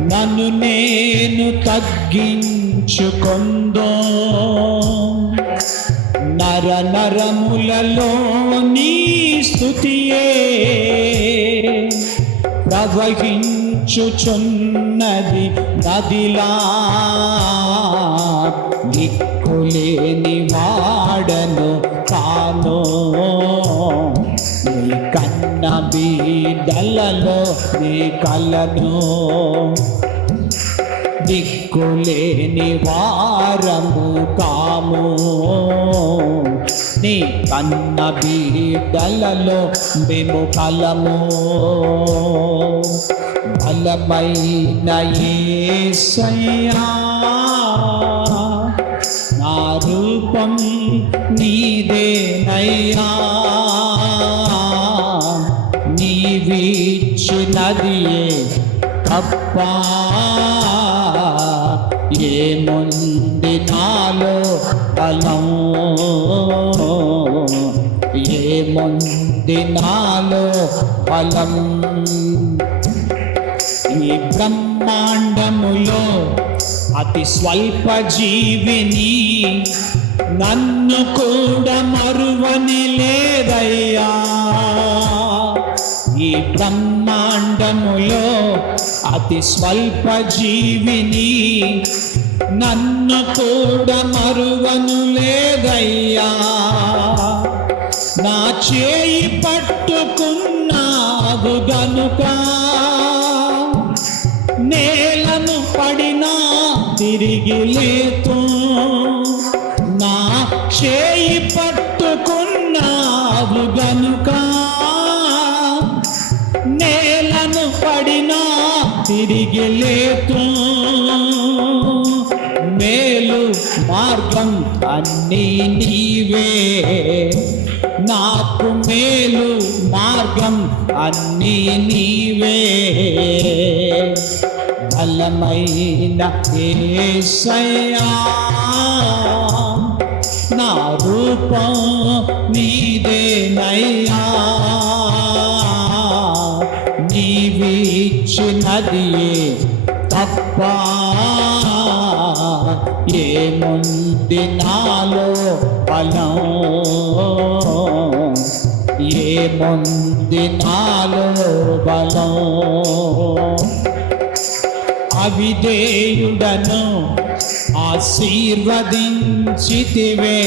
నన్ను నేను తగ్గించుకుందో. నర నరములలో నీ స్థుతియే ప్రవహించుచున్నది నదిలా. దిక్కులేని వాడను తాను. కన్నబీ కళ్ళలో నీ కలను. దిక్కులేని వారము కాము. నీ కన్న బీడలలో మేము కలము. బలమైన యేసయ్యా నా రూపం నీదేనయ్యా. నీవిచ్చినదియే తప్ప ఏముంది నాలో బలం? ఏముంది నాలో బలం? ఈ బ్రహ్మాండములో అతి స్వల్ప జీవిని నన్ను కూడా మరువని లేదయ్యా. ఈ బ్రహ్మ కాలములో అతి స్వల్ప జీవిని నన్ను కూడా మరువను లేదయ్యా. నా చేయి పట్టుకున్నావు గనుక నేలను పడినా తిరిగి లేతు నా చేయి పట్టుకున్నావు గనుక తిరిగి లేతు మేలు మార్గం అన్నీ నీవే. నాకు మేలు మార్గం అన్నీ నీవే. బలమైన ఏసయ్యా నా రూపం నీదేనయ్యా. నీవిచ్చినది తప్ప? ఏముంది నాలో బలం? ఏముంది నాలో బలం? అవిధేయుడను ఆశీర్వదించితివే.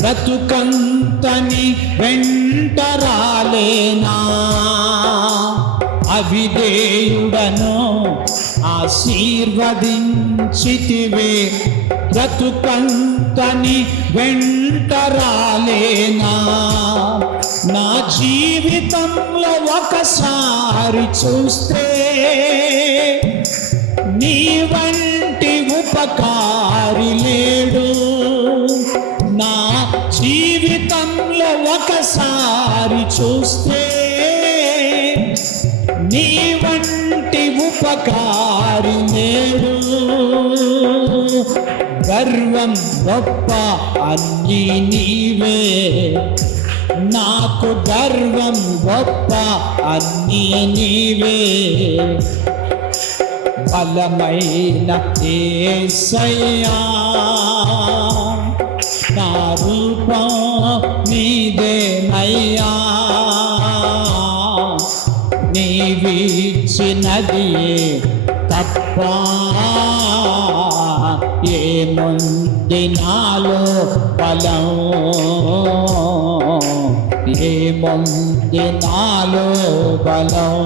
బ్రతుకంతని వెంట రాలేనా అవిధేయుడను ఆశీర్వదించితివే. బ్రతుకంతని వెంటరాలేనా? నా జీవితంలో ఒకసారి చూస్తే నీ వంటి ఉపకారి లేడు. నా జీవితంలో ఒకసారి చూస్తే వంటి ఉపకారి లేడు గర్వం గొప్ప అన్ని నీవే. నాకు గర్వం గొప్ప అన్ని నీవే. బలమైన ఏసయ్యా. నా రూపం నీదేనయ్యా. నీవిచ్చినది తప్ప ఏముంది నాలో బలం ఏముంది నాలో బలం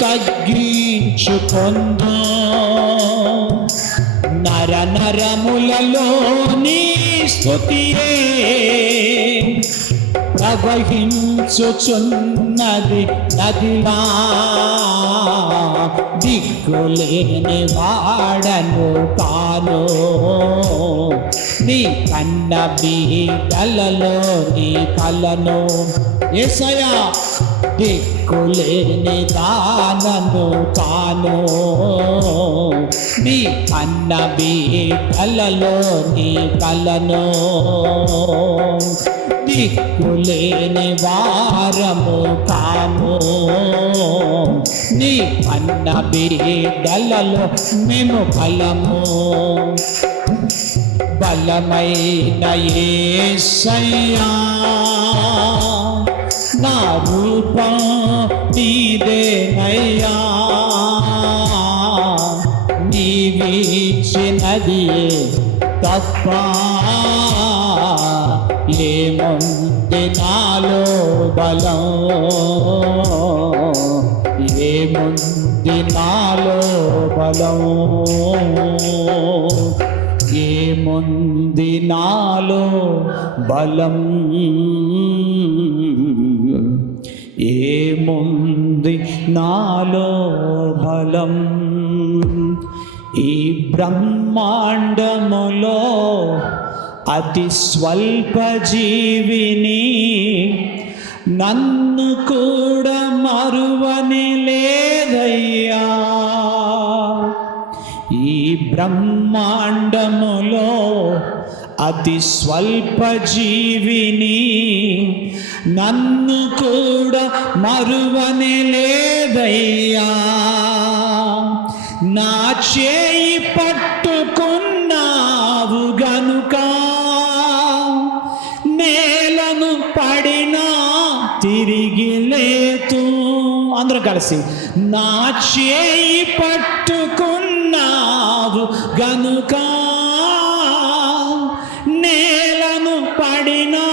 నేను తగ్గించుకొన్నా నర నరములలో నీ స్తుతియే. ప్రవహించుచున్నది నదిలా. దిక్కులేని వాడను కాను నీ కన్న బీటలలో నీ కలను. ఎసయా దిక్కులేని దానను కాను నీ అన్న బీటలలో నీ కలను. దిక్కులేని వారము కాము. నీ అన్న బీడలలో మేము ఫలము బలమైన ఏసయ్యా నా రూపం నీదేనయ్యా. నీవిచ్చినది తప్ప ఏముంది నాలో బలం. ఏముంది నాలో బలం. ఏముంది నాలో బలం? ఏముంది నాలో బలం? ఈ బ్రహ్మాండములో అతి స్వల్ప జీవిని నన్ను కూడా మరువని లేదయ్యా. ఈ బ్రహ్మాండములో అతి స్వల్ప జీవిని నన్ను కూడా మరువని లేదయ్యా. నా చేయి పట్టుకున్నా అందరం కలిసి నా చేయి పట్టుకున్నావు గనుక నేలను పడినా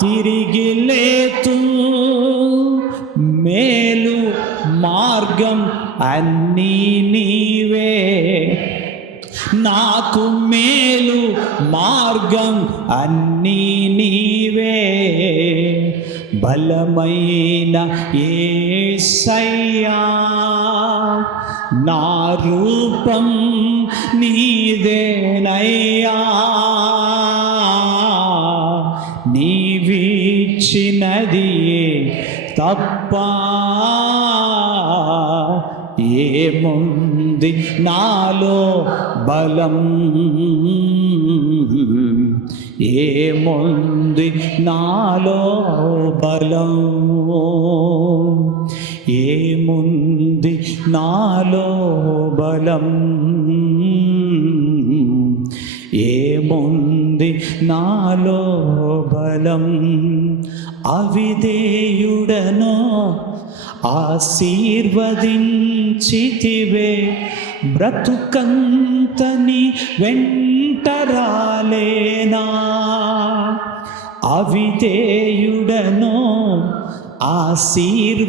తిరిగి లేతు మేలు మార్గం అన్నీ నీవే. నాకు మేలు మార్గం అన్నీ నీవే. బలమైన ఏసయ్యా నా రూపం నీదేనయ్యా. నీవిచ్చినది తప్ప ఏముంది? నాలో బలం ఏముంది నాలో బలం ఏముంది నాలో బలం? ఏముంది నాలో బలం? అవిధేయుడనో ఆశీర్వదించితివే బ్రతుకం అంతని వెంటరాలేనా? అవిధేయుడనో ఆశీర్వదించితివే.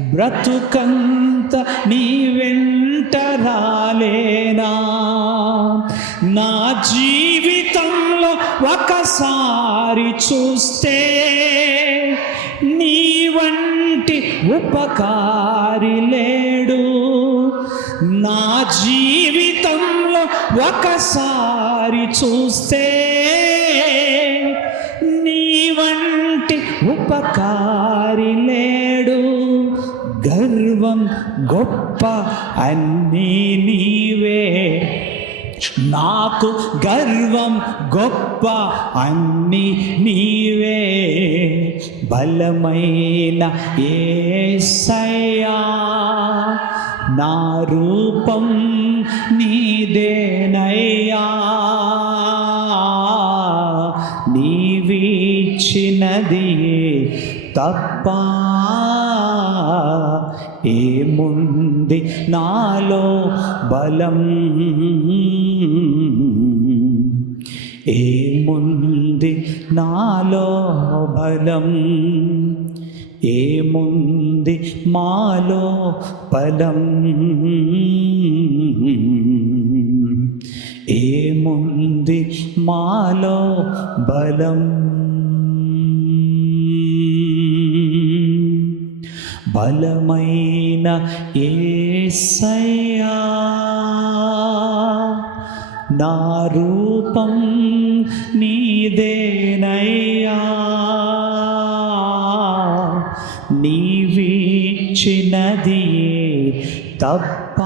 బ్రతుకంత నీ వెంట రాలేనా నా జీవితంలో ఒకసారి చూస్తే నీ వంటి ఉపకారి లే నా జీవితంలో ఒకసారి చూస్తే నీ వంటి ఉపకారి లేడు. గర్వం గొప్ప అన్నీ నీవే. నాకు గర్వం గొప్ప అన్ని నీవే. బలమైన సయ్యా నా రూపం నీదేనయ్యా. నీవిచ్చినది తప్ప. ఏముంది నాలో బలం? ఏముంది నాలో బలం? ఏముంది మాలో బలం ఏముంది మాలో బలం? బలమైన ఏసయ్యా నా రూపం నీ తప్ప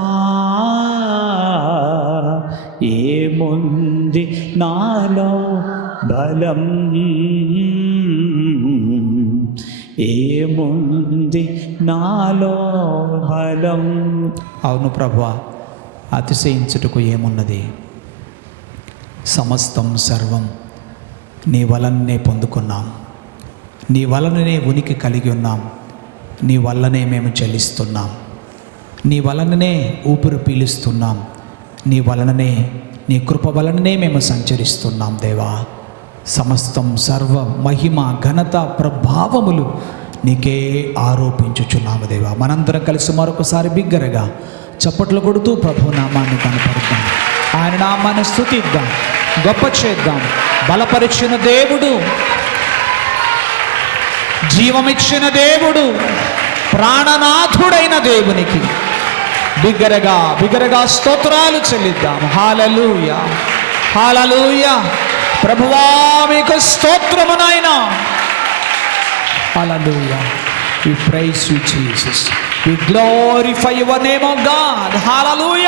ఏముంది నాలో బలం? ఏముంది నాలో బలం? అవును ప్రభా అతిశయించుటకు ఏమున్నది? సమస్తం సర్వం నీ వలననే పొందుకున్నాం. నీ వలననే ఉనికి కలిగి ఉన్నాం. నీ వల్లనే మేము చెల్లిస్తున్నాం. నీ వలననే ఊపిరి పీలుస్తున్నాం. నీ వలననే నీ కృప వలననే మేము సంచరిస్తున్నాం దేవా. సమస్తం సర్వ మహిమ ఘనత ప్రభావములు నీకే ఆరోపించుచున్నాము దేవా. మనందరం కలిసి మరొకసారి బిగ్గరగా చప్పట్లు కొడుతూ ప్రభు నామాన్ని కనపడతాం ఆయన నామాన్ని స్థుతిద్దాం గొప్ప చేద్దాం. బలపరిచిన దేవుడు జీవమిచ్చిన దేవుడు ప్రాణనాథుడైన దేవునికి బిగ్గరగా బిగ్గరగా స్తోత్రాలు చెల్లిద్దాం. Hallelujah hallelujah. ప్రభువా మీకు స్తోత్రమునైనా hallelujah. We praise you Jesus we glorify your name of God hallelujah.